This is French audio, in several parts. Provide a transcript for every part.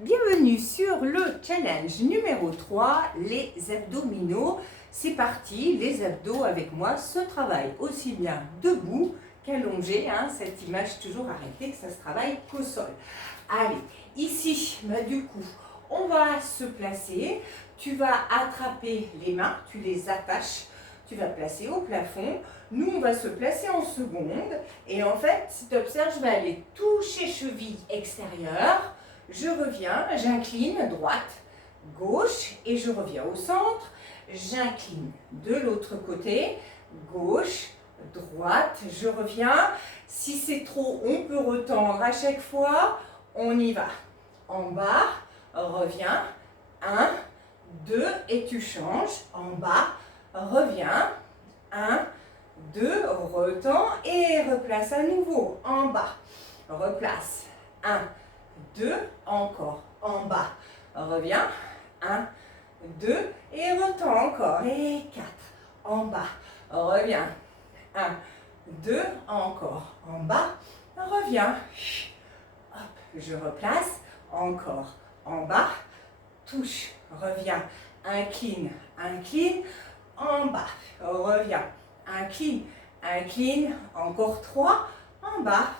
Bienvenue sur le challenge numéro 3, les abdominaux. C'est parti, les abdos avec moi se travaillent aussi bien debout qu'allongé, cette image toujours arrêtée, que ça se travaille qu'au sol. Allez, ici, du coup, on va se placer, tu vas attraper les mains, tu les attaches, tu vas placer au plafond. Nous, on va se placer en seconde et en fait, si tu observes, je vais aller toucher cheville extérieure. Je reviens, j'incline droite, gauche et je reviens au centre. J'incline de l'autre côté, gauche, droite, je reviens. Si c'est trop, on peut retendre à chaque fois. On y va. En bas, reviens. 1, 2 et tu changes. En bas, reviens. 1, 2, retends et replace à nouveau. En bas, replace. 1, 2, encore, en bas, reviens, 1, 2, et retends encore, et 4, en bas, reviens, 1, 2, encore, en bas, reviens, hop, je replace, encore, en bas, touche, reviens, incline, incline, en bas, reviens, incline, incline, encore 3, en bas,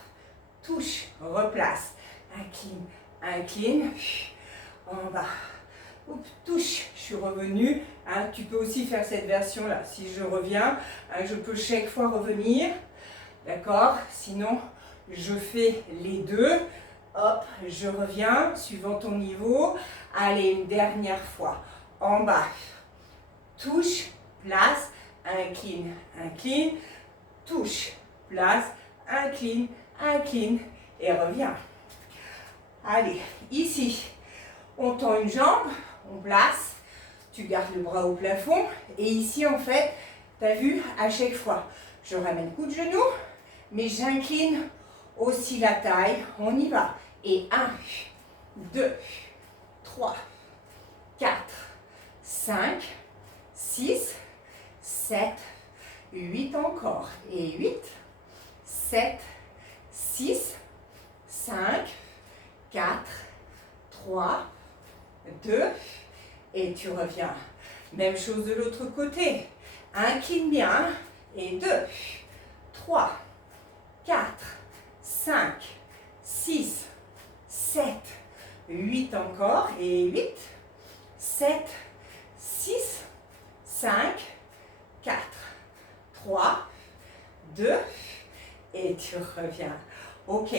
touche, replace, incline, incline, en bas, oups, touche, je suis revenue, tu peux aussi faire cette version là, si je reviens, je peux chaque fois revenir, d'accord, sinon je fais les deux, hop, je reviens, suivant ton niveau, allez, une dernière fois, en bas, touche, place, incline, incline, touche, place, incline, incline, et reviens. Allez, ici, on tend une jambe, on place, tu gardes le bras au plafond. Et ici, en fait, tu as vu, à chaque fois, je ramène coup de genou, mais j'incline aussi la taille. On y va. Et 1, 2, 3, 4, 5, 6, 7, 8 encore. Et 8, 7, 6, 5, 4, 3, 2, et tu reviens. Même chose de l'autre côté. Incline bien, et 2, 3, 4, 5, 6, 7, 8 encore, et 8, 7, 6, 5, 4, 3, 2, et tu reviens. Ok,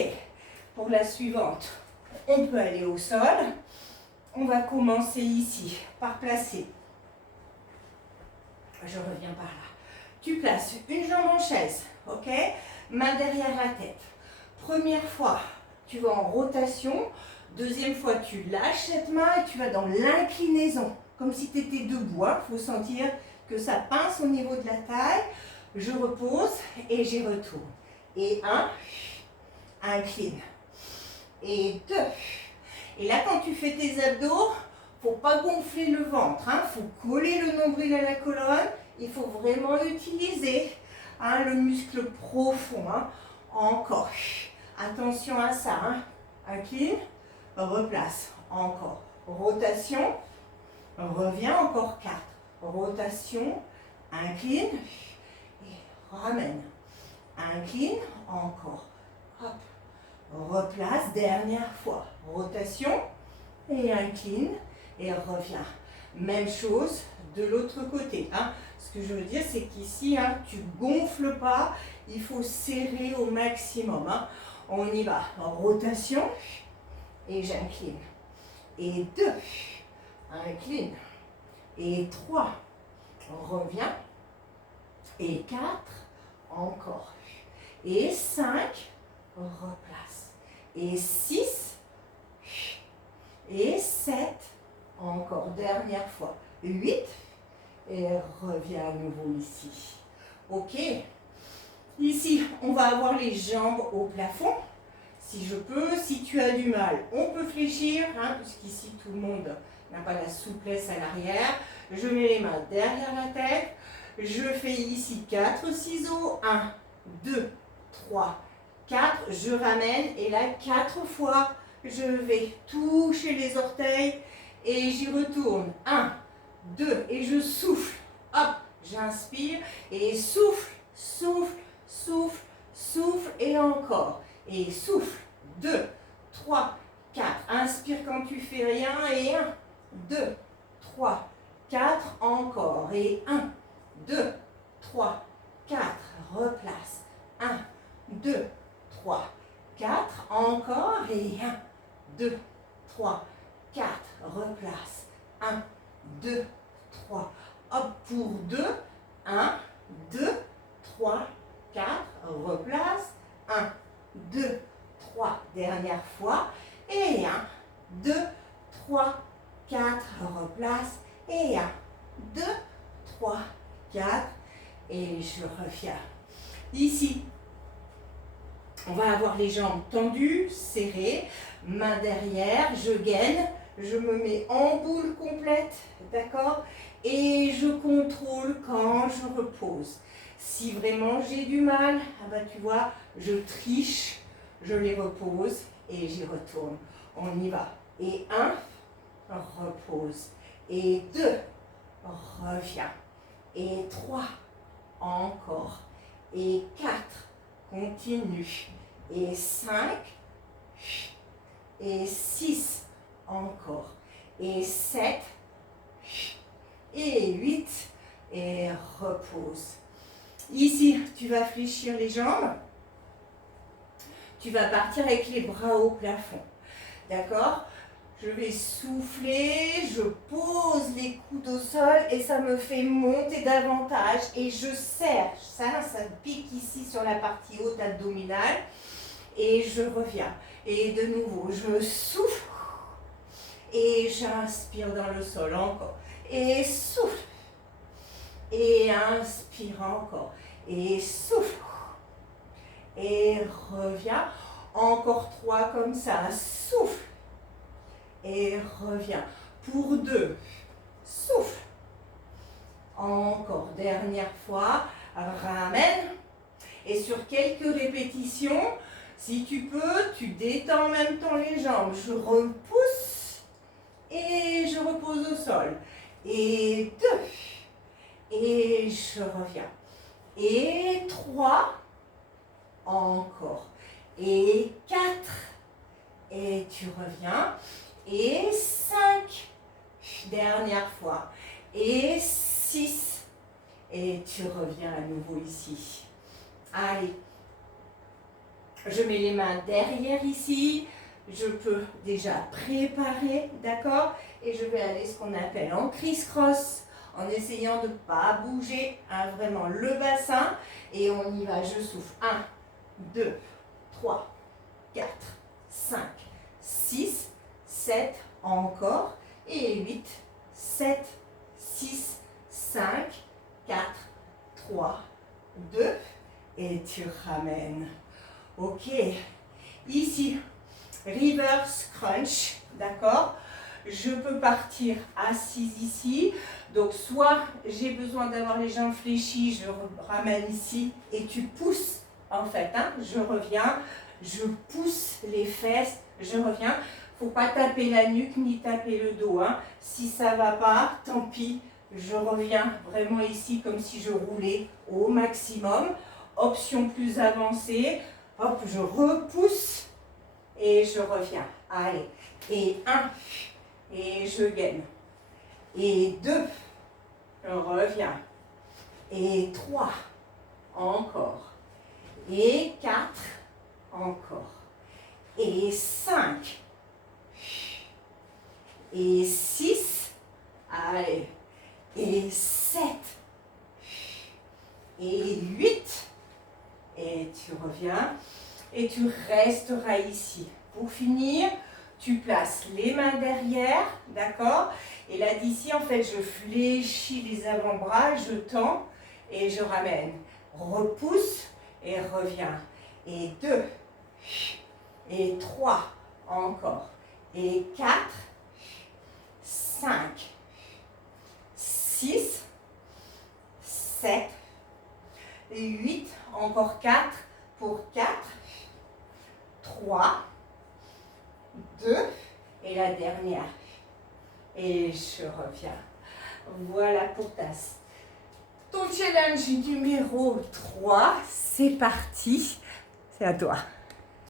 pour la suivante, on peut aller au sol. On va commencer ici par placer. Je reviens par là. Tu places une jambe en chaise, ok? Main derrière la tête. Première fois, tu vas en rotation. Deuxième fois, tu lâches cette main et tu vas dans l'inclinaison, comme si tu étais debout. Il faut sentir que ça pince au niveau de la taille. Je repose et j'y retourne. Et 1, incline. Et 2. Et là, quand tu fais tes abdos, il ne faut pas gonfler le ventre. Il faut coller le nombril à la colonne. Il faut vraiment utiliser le muscle profond. Encore. Attention à ça. Incline, replace. Encore. Rotation. Reviens. Encore 4. Rotation. Incline. Et ramène. Incline. Encore. Hop. Replace, dernière fois, rotation, et incline, et reviens. Même chose de l'autre côté. Ce que je veux dire, c'est qu'ici, tu ne gonfles pas, il faut serrer au maximum. On y va, rotation, et j'incline. Et 2, incline. Et 3, reviens. Et 4, encore. Et 5, replace. Et 6, et 7, encore, dernière fois, 8, et reviens à nouveau ici. Ok, ici, on va avoir les jambes au plafond, si je peux. Si tu as du mal, on peut fléchir, puisqu'ici, tout le monde n'a pas la souplesse à l'arrière. Je mets les mains derrière la tête, je fais ici 4 ciseaux, 1, 2, 3, 4, je ramène et là 4 fois je vais toucher les orteils et j'y retourne. 1, 2, et je souffle. Hop, j'inspire et souffle, souffle, souffle, souffle et encore. Et souffle. 2, 3, 4. Inspire quand tu fais rien et 1, 2, 3, 4. Encore. Et 1, 2, 3, 4. Replace. 1, 2, 3, 4. Encore. Et 1, 2, 3, 4. Replace. 1, 2, 3. Hop, pour 2. 1, 2, 3, 4. Replace. 1, 2, 3. Dernière fois. Et 1, 2, 3, 4. Replace. Et 1, 2, 3, 4. Et je reviens. Ici, on va avoir les jambes tendues, serrées, main derrière, je gaine, je me mets en boule complète, d'accord? Et je contrôle quand je repose. Si vraiment j'ai du mal, ah bah tu vois, je triche, je les repose et j'y retourne. On y va. Et 1, repose. Et 2, reviens. Et 3, encore. Et 4, continue. Et 5, et 6, encore. Et 7, et 8, et repose. Ici, tu vas fléchir les jambes. Tu vas partir avec les bras au plafond. D'accord? Je vais souffler, je pose les coudes au sol et ça me fait monter davantage et je serre. Ça pique ici sur la partie haute abdominale et je reviens. Et de nouveau, je souffle et j'inspire dans le sol encore. Et souffle. Et inspire encore. Et souffle. Et reviens. Encore 3 comme ça. Souffle. Et reviens. Pour 2. Souffle. Encore. Dernière fois. Ramène. Et sur quelques répétitions, si tu peux, tu détends en même temps les jambes. Je repousse. Et je repose au sol. Et 2. Et je reviens. Et 3. Encore. Et 4. Et tu reviens. Et 5. Dernière fois. Et 6. Et tu reviens à nouveau ici. Allez. Je mets les mains derrière ici. Je peux déjà préparer, d'accord? Et je vais aller ce qu'on appelle en criss-cross, en essayant de ne pas bouger, hein, vraiment le bassin. Et on y va, je souffle. 1, 2, 3, 4, 5, 6, 7, encore. Et 8, 7, 6, 5, 4, 3, 2. Et tu ramènes. Ok. Ici, reverse crunch, d'accord? Je peux partir assise ici. Donc, soit j'ai besoin d'avoir les jambes fléchies, je ramène ici et tu pousses, en fait. Hein, je reviens, je pousse les fesses, je reviens. Il ne faut pas taper la nuque ni taper le dos. Hein. Si ça ne va pas, tant pis, je reviens vraiment ici comme si je roulais au maximum. Option plus avancée, hop, je repousse. Et je reviens. Allez. Et 1. Et je gaine. Et 2. Je reviens. Et 3. Encore. Et 4. Encore. Et 5. Et 6. Allez. Et 7. Et 8. Et tu reviens. Et tu resteras ici. Pour finir, tu places les mains derrière, d'accord? Et là d'ici, en fait, je fléchis les avant-bras, je tends et je ramène. Repousse et reviens. Et 2. Et 3. Encore. Et 4. 5. 6. 7. 8. Encore 4. Pour 4. 3, Et la dernière. Et je reviens. Voilà pour ton challenge numéro 3. C'est parti. C'est à toi.